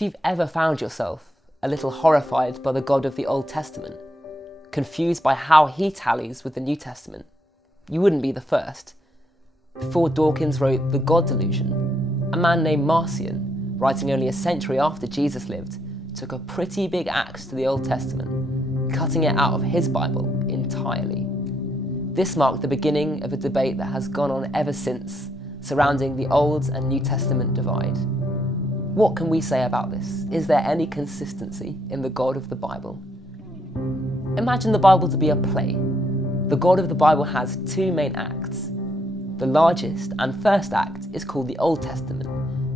If you've ever found yourself a little horrified by the God of the Old Testament, confused by how he tallies with the New Testament, you wouldn't be the first. Before Dawkins wrote The God Delusion, a man named Marcion, writing only a century after Jesus lived, took a pretty big axe to the Old Testament, cutting it out of his Bible entirely. This marked the beginning of a debate that has gone on ever since, surrounding the Old and New Testament divide. What can we say about this? Is there any consistency in the God of the Bible? Imagine the Bible to be a play. The God of the Bible has two main acts. The largest and first act is called the Old Testament,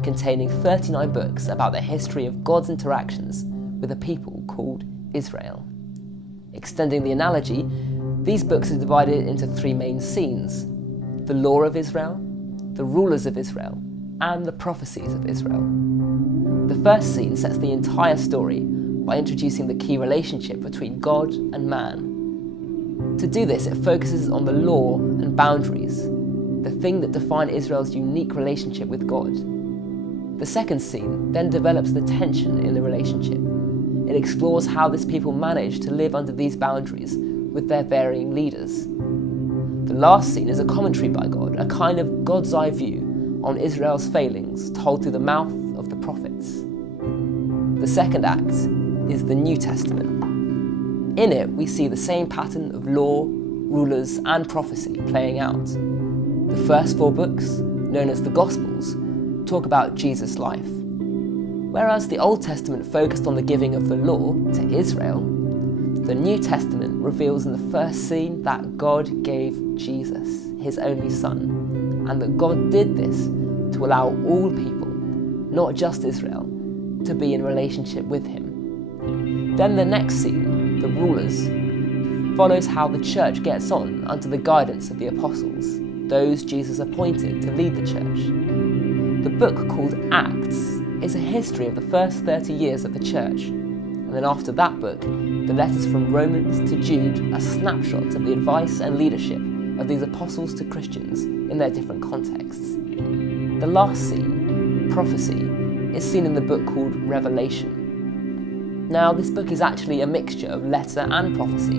containing 39 books about the history of God's interactions with a people called Israel. Extending the analogy, these books are divided into three main scenes: the law of Israel, the rulers of Israel, and the prophecies of Israel. The first scene sets the entire story by introducing the key relationship between God and man. To do this, it focuses on the law and boundaries, the thing that define Israel's unique relationship with God. The second scene then develops the tension in the relationship. It explores how this people manage to live under these boundaries with their varying leaders. The last scene is a commentary by God, a kind of God's eye view on Israel's failings told through the mouth of the prophets. The second act is the New Testament. In it, we see the same pattern of law, rulers, and prophecy playing out. The first four books, known as the Gospels, talk about Jesus' life. Whereas the Old Testament focused on the giving of the law to Israel, the New Testament reveals in the first scene that God gave Jesus, his only Son, and that God did this to allow all people, not just Israel, to be in relationship with him. Then the next scene, the rulers, follows how the church gets on under the guidance of the apostles, those Jesus appointed to lead the church. The book called Acts is a history of the first 30 years of the church, and then after that book, the letters from Romans to Jude are snapshots of the advice and leadership of these apostles to Christians in their different contexts. The last scene, prophecy, is seen in the book called Revelation. Now, this book is actually a mixture of letter and prophecy,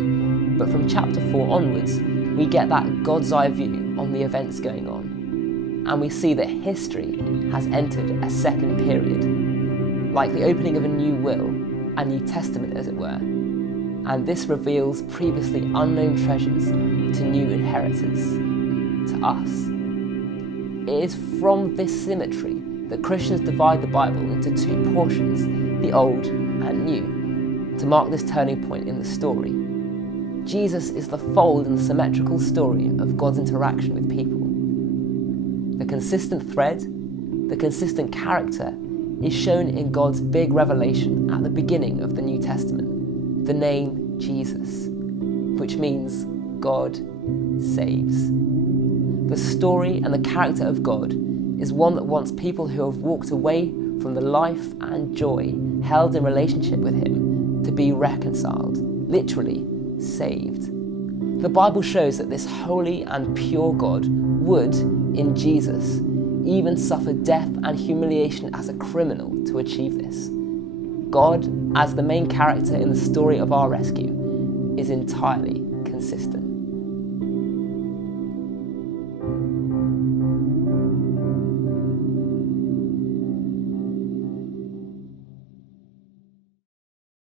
but from chapter 4 onwards, we get that God's eye view on the events going on, and we see that history has entered a second period, like the opening of a new will, a New Testament as it were, and this reveals previously unknown treasures to new inheritors, to us. It is from this symmetry that Christians divide the Bible into two portions, the Old and New, to mark this turning point in the story. Jesus is the fold and symmetrical story of God's interaction with people. The consistent thread, the consistent character, is shown in God's big revelation at the beginning of the New Testament, the name Jesus, which means God saves. The story and the character of God is one that wants people who have walked away from the life and joy held in relationship with him to be reconciled, literally saved. The Bible shows that this holy and pure God would, in Jesus, even suffer death and humiliation as a criminal to achieve this. God, as the main character in the story of our rescue, is entirely consistent.